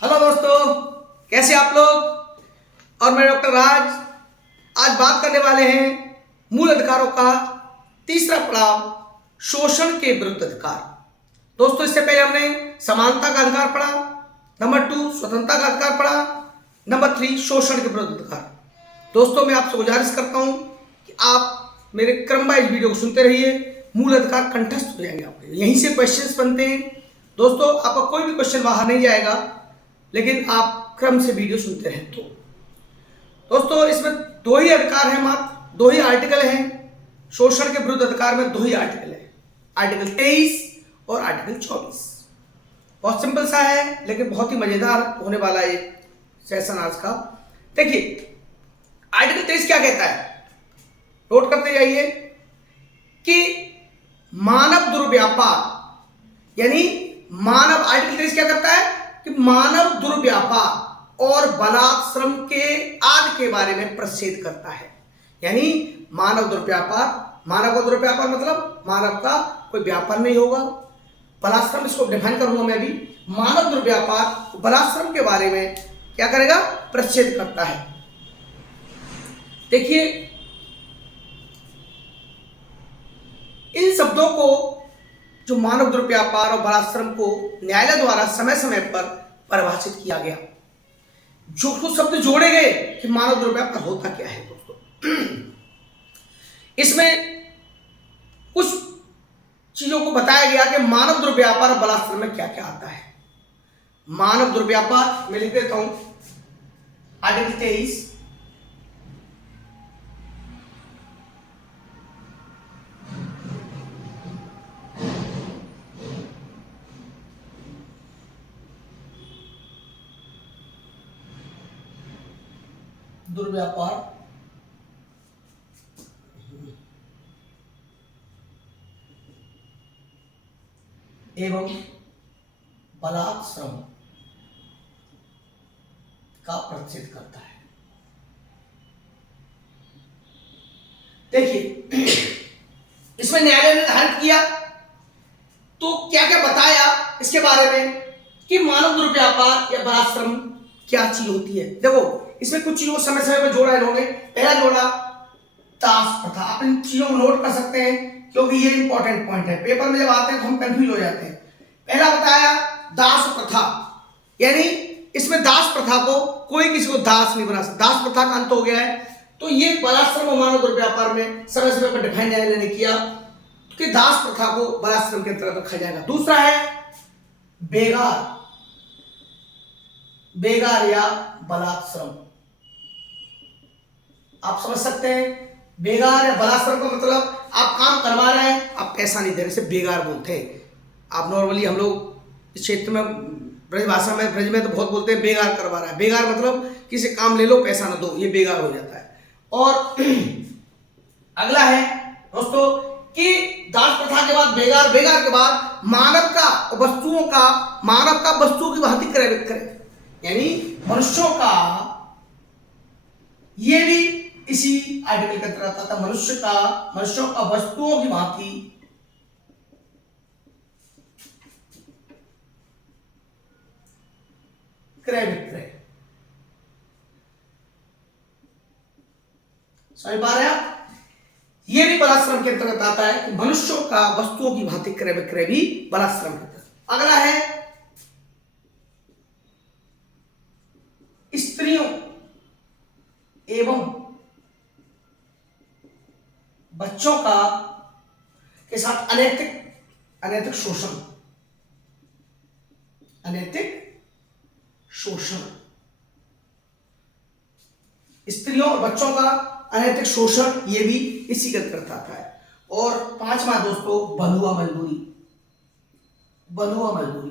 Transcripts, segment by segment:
Hello दोस्तों, कैसे आप लोग। और मैं डॉक्टर राज आज बात करने वाले हैं मूल अधिकारों का तीसरा पड़ाव, शोषण के विरुद्ध अधिकार। दोस्तों, इससे पहले हमने समानता का अधिकार पढ़ा, नंबर 2 स्वतंत्रता का अधिकार पढ़ा, नंबर 3 शोषण के विरुद्ध अधिकार। दोस्तों, मैं आपसे गुजारिश करता हूं कि आप मेरे क्रम वाइज वीडियो को सुनते रहिए, मूल अधिकार कंठस्थ हो जाएंगे आपके। यहीं से क्वेश्चंस बनते हैं। दोस्तों, आपका कोई भी क्वेश्चन बाहर नहीं जाएगा, लेकिन आप क्रम से वीडियो सुनते रहें। तो दोस्तों, इसमें दो ही अधिकार हैं, मात्र दो ही आर्टिकल हैं। शोषण के विरुद्ध अधिकार में दो ही आर्टिकल है, आर्टिकल 23 और आर्टिकल 24। बहुत सिंपल सा है, लेकिन बहुत ही मजेदार होने वाला है सेशन आज का। देखिए, आर्टिकल 23 क्या कहता है, नोट करते जाइए कि मानव दुर्व्यापार, यानी मानव, आर्टिकल 23 क्या करता है कि मानव दुर्व्यापार और बलात्श्रम के आदि के बारे में प्रतिषेध करता है। यानी मानव दुर्व्यापार, मानव का दुर्व्यापार मतलब मानव का कोई व्यापार नहीं होगा। बलात्श्रम, इसको डिफाइन करूंगा मैं अभी। मानव दुर्व्यापार बलात्श्रम के बारे में क्या करेगा, प्रतिषेध करता है। देखिए, इन शब्दों को, जो मानव दुर्व्यापार और बलात्श्रम को न्यायालय द्वारा समय समय पर परिभाषित किया गया, जो कुछ शब्द जोड़े गए कि मानव दुर्व्यापार होता क्या है। दोस्तों, इसमें कुछ चीजों को बताया गया कि मानव दुर्व्यापार और बलात्श्रम में क्या क्या आता है। मानव दुर्व्यापार मैं लिख देता हूं, आर्टिकल 23 दुर्व्यापार एवं बलात्श्रम का प्रतिषेध करता है। देखिए, इसमें न्यायालय ने निर्धारित किया तो क्या क्या बताया इसके बारे में कि मानव दुर्व्यापार या बलात्श्रम क्या चीज होती है। देखो, इसमें कुछ चीजों को समय समय पर जोड़ा इन्होंने। पहला जोड़ा दास प्रथा। आप इन चीजों को नोट कर सकते हैं, क्योंकि ये इंपॉर्टेंट पॉइंट है। पेपर में जब आते हैं तो हम कंफ्यूज हो जाते हैं। पहला बताया दास प्रथा, यानी इसमें दास प्रथा को, कोई किसी को दास नहीं बना सकता, दास प्रथा का अंत हो गया है। तो ये बलात्श्रम और मानव दुर्व्यापार में समय समय पर डिफाइन न्यायालय ने किया कि दास प्रथा को बलात्श्रम के अंतर्गत रखा जाएगा। दूसरा है बेगार, बेगार या बलात्श्रम। आप समझ सकते हैं, बेगार या बलात्श्रम का मतलब आप काम करवा रहे हैं, आप पैसा नहीं दे रहे, इसे बेगार बोलते हैं। आप नॉर्मली, हम लोग इस क्षेत्र में ब्रज भाषा में, ब्रज में तो बहुत बोलते हैं बेगार करवा रहा है। बेगार मतलब किसी काम ले लो, पैसा ना दो, ये बेगार हो जाता है। और अगला है दोस्तों कि दास प्रथा के बाद बेगार, बेगार के बाद मानव का वस्तुओं का, मानव का वस्तुओं की भांति क्रय विक्रय, यानी मनुष्यों का, ये भी इसी आर्टिकल के अंतर्गत आता है। मनुष्यों का वस्तुओं की भांति क्रय विक्रय। समझ पा रहे हैं आप, ये भी बलात्श्रम के अंतर्गत आता है कि मनुष्यों का वस्तुओं की भांति क्रय विक्रय भी बलात्श्रम के अंतर्गत। अगला है स्त्रियों एवं बच्चों का के साथ अनैतिक शोषण, अनैतिक शोषण, स्त्रियों और बच्चों का अनैतिक शोषण, ये भी इसी के अंतर्गत आता है। और पांचवा दोस्तों, बंधुआ मजदूरी। बंधुआ मजदूरी,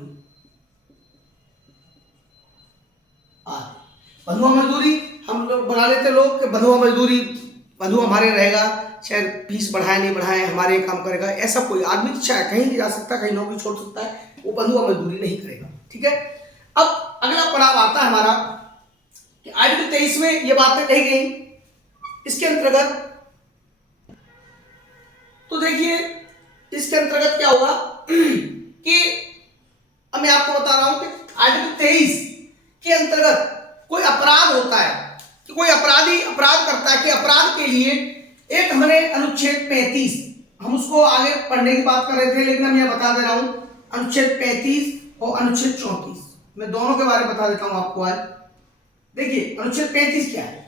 बंधुआ मजदूरी हम लोग बना लेते लोग कि बंधुआ मजदूरी, बंधुआ हमारे रहेगा, चाहे फीस बढ़ाए नहीं बढ़ाए हमारे काम करेगा। ऐसा कोई आदमी चाहे कहीं भी जा सकता है, कहीं नौकरी छोड़ सकता है, वो बंधुआ मजदूरी नहीं करेगा। ठीक है। अब अगला पड़ाव आता है हमारा कि आर्टिकल 23 में ये बातें कही गई, इसके अंतर्गत तो देखिए, इसके अंतर्गत क्या होगा कि अब मैं आपको बता रहा हूं कि आर्टिकल 23 के अंतर्गत कोई अपराध होता है कि कोई अपराधी अपराध करता है कि अपराध के लिए एक हमने अनुच्छेद 35, हम उसको आगे पढ़ने की बात कर रहे थे लेकिन हम यह बता दे रहा हूं, अनुच्छेद 35 और अनुच्छेद 34 मैं दोनों के बारे में बता देता हूं आपको आज। देखिए अनुच्छेद 35 क्या है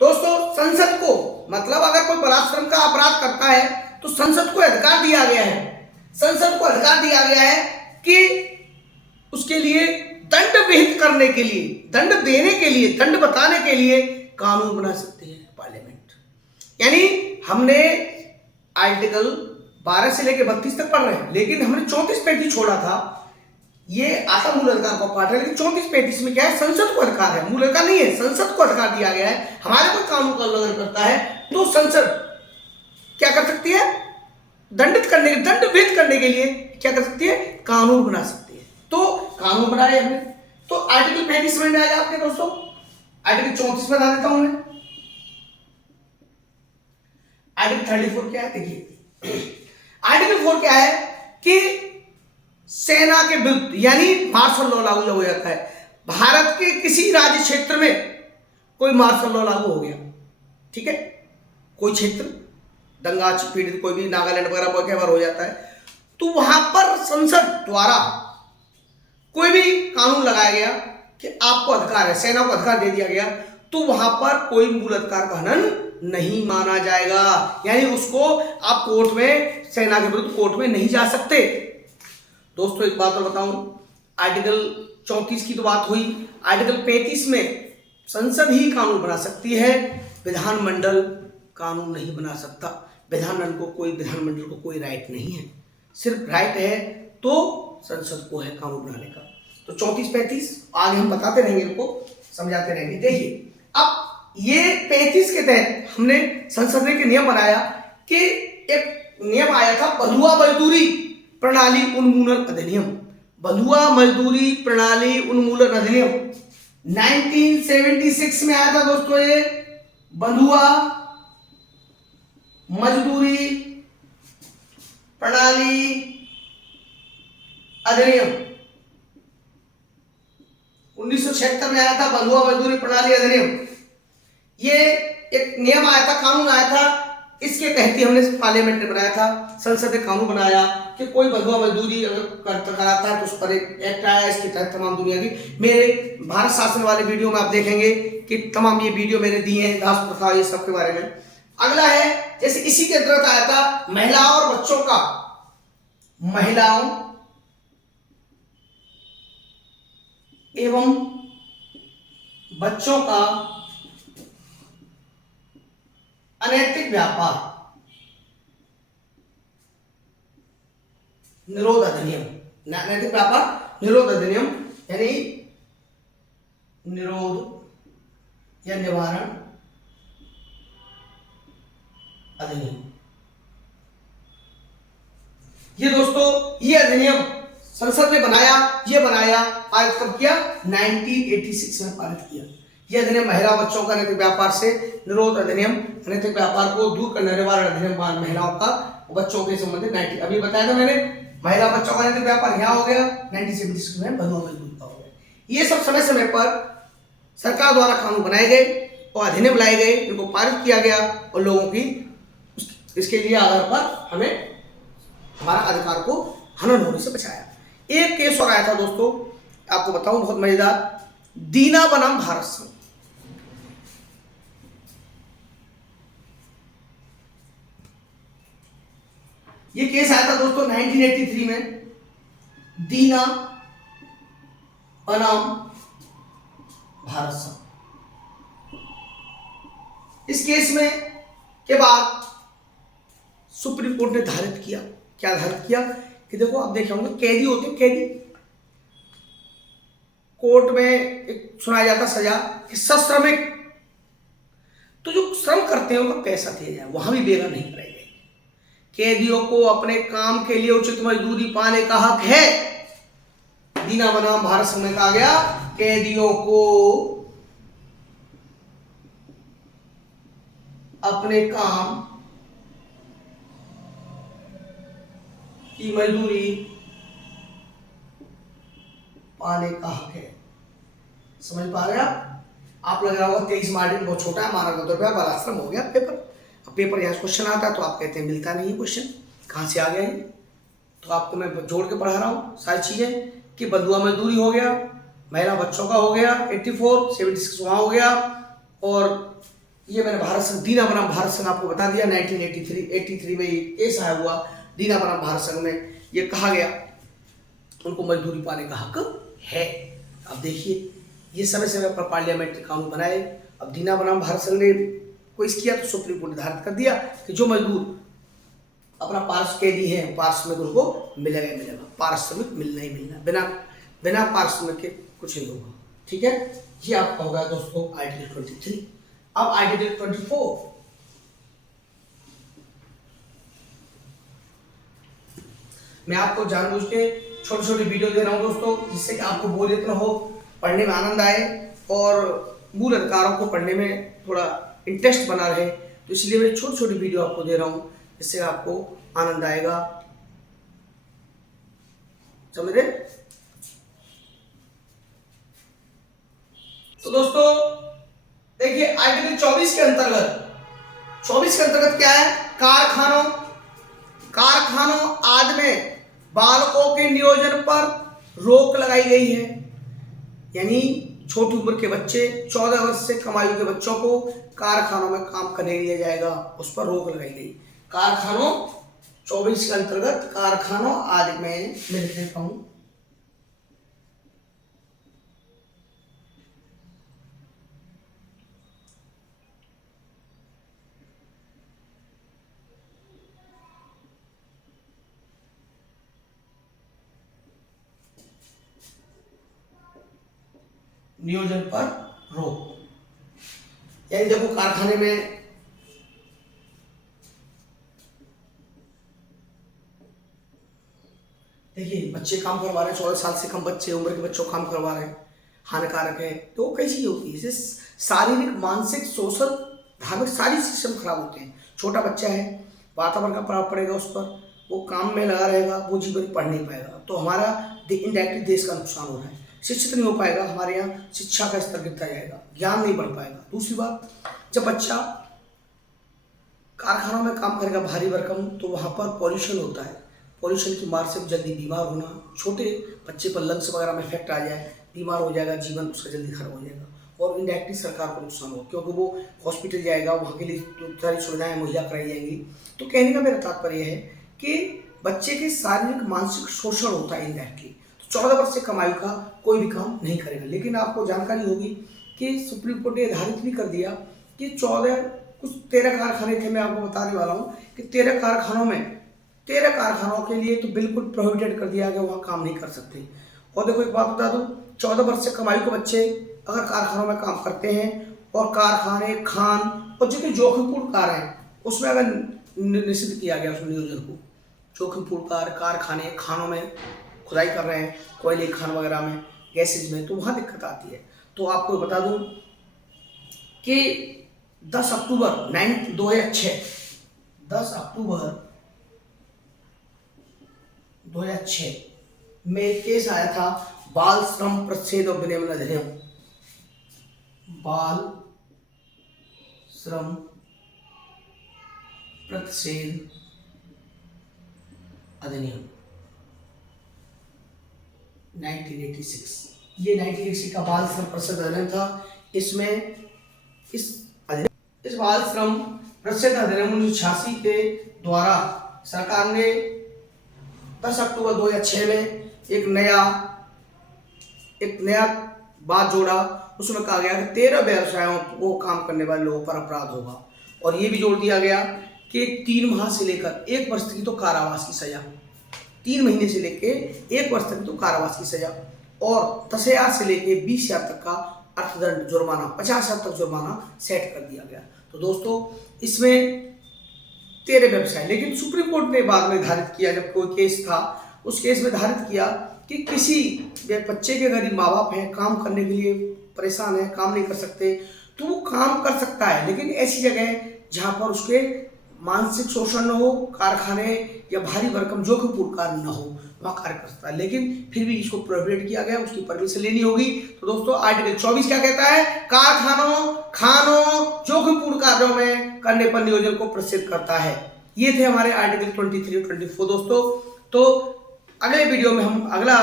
दोस्तों, संसद को मतलब अगर कोई बलात्कार का अपराध करता है तो संसद को अधिकार दिया गया है, संसद को अधिकार दिया गया है कि उसके लिए दंड विहित करने के लिए, दंड देने के लिए, दंड बताने के लिए कानून बना सकती है पार्लियामेंट। यानी हमने आर्टिकल 12 से लेकर 32 तक पढ़ रहे हैं लेकिन हमने 34-35 छोड़ा था। ये आता मूल अधिकार का पाठ है लेकिन 34-35 में क्या है, संसद को अधिकार है, मूल अधिकार नहीं है, संसद को अधिकार दिया गया है। हमारे कोई कानून का उल्लंघन करता है तो संसद क्या कर सकती है, दंडित करने, दंड विहित करने के लिए क्या कर सकती है, कानून बना सकती है। तो कानून बनाए हमने, तो आर्टिकल 35 समझ में आ गया आपके दोस्तों। आर्टिकल 34 में बता देता हूं मैं। आर्टिकल 34 क्या है, देखिए आर्टिकल 4 क्या है कि सेना के विरुद्ध यानी मार्शल लॉ लागू हो जाता है। भारत के किसी राज्य क्षेत्र में कोई मार्शल लॉ लागू हो गया, ठीक है, कोई क्षेत्र दंगा पीड़ित कोई भी नागालैंड वगैरह वगैरह हो जाता है तो वहां पर संसद द्वारा कोई भी कानून लगाया गया कि आपको अधिकार है, सेना को अधिकार दे दिया गया तो वहां पर कोई मूल अधिकार का हनन नहीं माना जाएगा। यानी उसको आप कोर्ट में, सेना के विरुद्ध कोर्ट में नहीं जा सकते। दोस्तों एक बात और बताऊं, आर्टिकल 34 की तो बात हुई, आर्टिकल 35 में संसद ही कानून बना सकती है, विधानमंडल कानून नहीं बना सकता। विधानमंडल को कोई राइट नहीं है, सिर्फ राइट है तो संसद को है कानून बनाने का। तो 34-35 आगे हम बताते रहेंगे, इनको समझाते रहेंगे। देखिए अब ये 35 के तहत हमने संसद ने नियम बनाया कि एक नियम आया था बंधुआ मजदूरी प्रणाली उन्मूलन अधिनियम, बंधुआ मजदूरी प्रणाली उन्मूलन अधिनियम 1976 में आया था दोस्तों। ये बंधुआ मजदूरी प्रणाली अधिनियम 1976 में आया था, बंधुआ मजदूरी प्रणाली अधिनियम। ये एक नियम आया था, कानून आया था, इसके तहत ही हमने पार्लियामेंट ने बनाया था, संसद ने कानून बनाया कि कोई बंधुआ मजदूरी अगर कराता है तो उस पर एक एक्ट आया। इसके तहत तमाम दुनिया की, मेरे भारत शासन वाले वीडियो में आप देखेंगे कि तमाम ये वीडियो मैंने दिए हैं, दास प्रथा ये सब के बारे में। अगला है, जैसे इसी के अंतर्गत आया था महिलाओं और बच्चों का, महिलाओं एवं बच्चों का अनैतिक व्यापार निरोध अधिनियम, अनैतिक व्यापार निरोध अधिनियम यानी निरोध या निवारण अधिनियम। ये दोस्तों ये अधिनियम संसद ने बनाया, ये बनाया पारित कब किया, 1986 में पारित किया। यह अधिनियम महिला बच्चों का अनैतिक व्यापार से निरोध अधिनियम, अनैतिक व्यापार को दूर करने निवारण अधिनियम, महिलाओं का बच्चों के संबंधित 90 अभी बताया था मैंने, महिला बच्चों का अनैतिक व्यापार यहाँ हो गया, 1976 में बंधुआ मजदूरी का हो गया। ये सब समय समय पर सरकार द्वारा कानून बनाए गए और अधिनियम लाए गए, इनको पारित किया गया और लोगों की इसके लिए आधार पर हमें हमारा अधिकार को हनन होने से बचाया। एक केस और आया था दोस्तों, आपको बताऊं बहुत मजेदार, दीना बनाम भारत संघ। ये केस आया था दोस्तों 1983 में, दीना बनाम भारत संघ। इस केस में के बाद सुप्रीम कोर्ट ने धारित किया, क्या धारित किया कि देखो आप देखे होंगे कैदी होते हैं, कैदी कोर्ट में एक सुनाया जाता सजा कि सश्रमिक, तो जो श्रम करते हैं उनका पैसा दिया जाए, वहां भी बेगा नहीं कराई गई। कैदियों को अपने काम के लिए उचित मजदूरी पाने का हक है। दीना बनाम भारत संघ में कहा गया कैदियों को अपने काम की मजदूरी पाने का हक है। समझ पा रहे हैं आप लग रहा होगा 23 मार्जिन बहुत छोटा है, माना 2 रुपया बालाश्रम हो गया पेपर। अब पेपर यहाँ क्वेश्चन आता है तो आप कहते हैं मिलता नहीं है क्वेश्चन, कहाँ से आ गया ये? तो आपको मैं जोड़ के पढ़ा रहा हूँ सारी चीजें कि बंधुआ मजदूरी हो गया, महिला बच्चों का हो गया 84, 76 वहाँ हो गया, और ये मैंने भारत संघ दीना बनाम भारत संघ आपको बता दिया 1983 में ये केस आया हुआ दीना बनाम भारत संघ में, ये कहा गया उनको मजदूरी पाने का हक है। अब देखिए ये समय समय पर पार्लियामेंट्री कानून बनाए। अब दीना बनाम भारत संघ ने कोई किया तो सुप्रीम कोर्ट निर्धारित कर दिया कि जो मजदूर अपना पारिश्रमिक है पारिश्रमिक उनको मिलेगा ही मिलेगा, पारिश्रमिक मिलना ही मिलना, बिना पारिश्रमिक के कुछ नहीं होगा। ठीक है, ये आपका होगा दोस्तों आर्टिकल 23। अब आर्टिकल 24 मैं आपको जानबूझ के छोटी छोटी वीडियो दे रहा हूं दोस्तों, जिससे कि आपको बोरियत न हो, पढ़ने में आनंद आए और मूल अधिकारों को पढ़ने में थोड़ा इंटरेस्ट बना रहे। तो इसलिए मैं छोटी छोटी वीडियो आपको दे रहा हूं, जिससे आपको आनंद आएगा। समझ रहे? तो दोस्तों देखिए आर्टिकल 24 के अंतर्गत क्या है? कारखानों आदि में बालकों के नियोजन पर रोक लगाई गई है। यानी छोटी उम्र के बच्चे 14 वर्ष से कम आयु के बच्चों को कारखानों में काम करने दिया जाएगा, उस पर रोक लगाई गई। कारखानों 24 के अंतर्गत कारखानों आदि में मैं लिख देता हूं, नियोजन पर रोक। यानी देखो कारखाने में देखिए बच्चे काम करवा रहे हैं, 14 साल से कम बच्चे उम्र के बच्चों काम करवा रहे हैं, हानिकारक है। तो कई चीजें होती है, जैसे शारीरिक, मानसिक, सोशल, धार्मिक सारी सिस्टम खराब होते हैं। छोटा बच्चा है, वातावरण का प्रभाव पड़ेगा उस पर, वो काम में लगा रहेगा, वो जीवन पढ़ नहीं पाएगा, तो हमारा इनडायरेक्टली देश का नुकसान हो रहा है। शिक्षित नहीं हो पाएगा, हमारे यहाँ शिक्षा का स्तर गिरता जाएगा, ज्ञान नहीं बढ़ पाएगा। दूसरी बात, जब बच्चा कारखानों में काम करेगा भारी भरकम, तो वहाँ पर पॉल्यूशन होता है, पॉल्यूशन की मार से जल्दी बीमार होना, छोटे बच्चे पर लंग्स वगैरह में इफेक्ट आ जाए, बीमार हो जाएगा, जीवन उसका जल्दी खराब हो जाएगा, और इनडायरेक्टली सरकार को नुकसान हो, क्योंकि वो हॉस्पिटल जाएगा, वहाँ के लिए सारी सुविधाएं मुहैया कराई जाएंगी। तो कहने का मेरा तात्पर्य है कि बच्चे के शारीरिक मानसिक शोषण होता है इनडायरेक्टली। 14 वर्ष से कम आयु का कोई भी काम नहीं करेगा। लेकिन आपको जानकारी होगी कि सुप्रीम कोर्ट ने निर्धारित भी कर दिया कि 13 कारखाने थे, मैं आपको बताने वाला हूँ कि 13 कारखानों के लिए तो बिल्कुल प्रोहिबिटेड कर दिया गया, वहाँ काम नहीं कर सकते। और देखो एक बात बता दूँ, 14 वर्ष से कम आयु के बच्चे अगर कारखानों में काम करते हैं और कारखाने, खान और जितने जोखिमपूर्ण कार्य हैं उसमें अगर निषिद्ध किया गया उस नियोजन को, जोखिमपूर्ण कार्य, कारखाने, खानों में खुदाई कर रहे हैं, कोयले खान वगैरह में, गैसेज में, तो वहाँ दिक्कत आती है। तो आपको बता दूं कि 10 अक्टूबर 2006 में एक केस आया था, बाल श्रम प्रतिषेध और विनियमन अधिनियम, बाल श्रम प्रतिषेध अधिनियम 1986। ये 1986 का बाल श्रम प्रतिषेध अधिनियम था। इसमें इस बाल श्रम प्रतिषेध अधिनियम 1986 के द्वारा सरकार ने 10 अक्टूबर 2006 में एक नया बात जोड़ा। उसमें कहा गया कि 13 व्यवसायों को काम करने वाले लोगों पर अपराध होगा, और ये भी जोड़ दिया गया कि 3 माह से लेकर 1 वर्ष तक की तो कारावास की सजा, 3 महीने से लेकर 1 वर्ष तक तो कारावास की सजा, और 10,000 से लेकर 20,000 तक का अर्थदंड, जुर्माना, 50,000 तक जुर्माना सेट कर दिया गया। तो दोस्तों इसमें 13 व्यवसाय, लेकिन सुप्रीम कोर्ट ने बाद में निर्धारित किया, जब कोई केस था उस केस में निर्धारित किया कि किसी बच्चे के गरीब माँ बाप हैं, काम करने के लिए परेशान है, काम नहीं कर सकते, तो वो काम कर सकता है, लेकिन ऐसी जगह जहाँ पर उसके मानसिक शोषण न हो, कारखाने या भारी भरकम जोखिमपूर्ण कार्य न हो, वह कार्य कर सकता है, लेकिन फिर भी इसको प्रोहिबिट किया गया, उसकी परमिशन लेनी होगी। तो दोस्तों आर्टिकल 24 क्या कहता है? कारखानों, खानों, जोखिमपूर्ण कार्यों में करने पर नियोजन को प्रसिद्ध करता है। ये थे हमारे आर्टिकल 23 और 24 दोस्तों। तो अगले वीडियो में हम अगला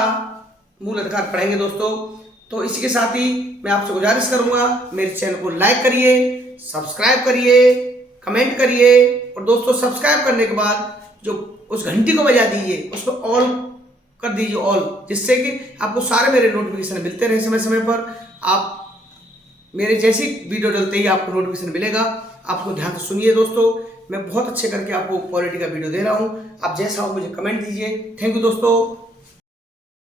मूल अधिकार पढ़ेंगे दोस्तों। तो इसी के साथ ही मैं आपसे गुजारिश करूंगा, मेरे चैनल को लाइक करिए, सब्सक्राइब करिए, कमेंट करिए, और दोस्तों सब्सक्राइब करने के बाद जो उस घंटी को बजा दीजिए, उस पर ऑल कर दीजिए, ऑल, जिससे कि आपको सारे मेरे नोटिफिकेशन मिलते रहे समय समय पर। आप मेरे जैसी वीडियो डलते ही आपको नोटिफिकेशन मिलेगा। आपको ध्यान से सुनिए दोस्तों, मैं बहुत अच्छे करके आपको क्वालिटी का वीडियो दे रहा हूँ। आप जैसा हो मुझे कमेंट दीजिए। थैंक यू दोस्तों।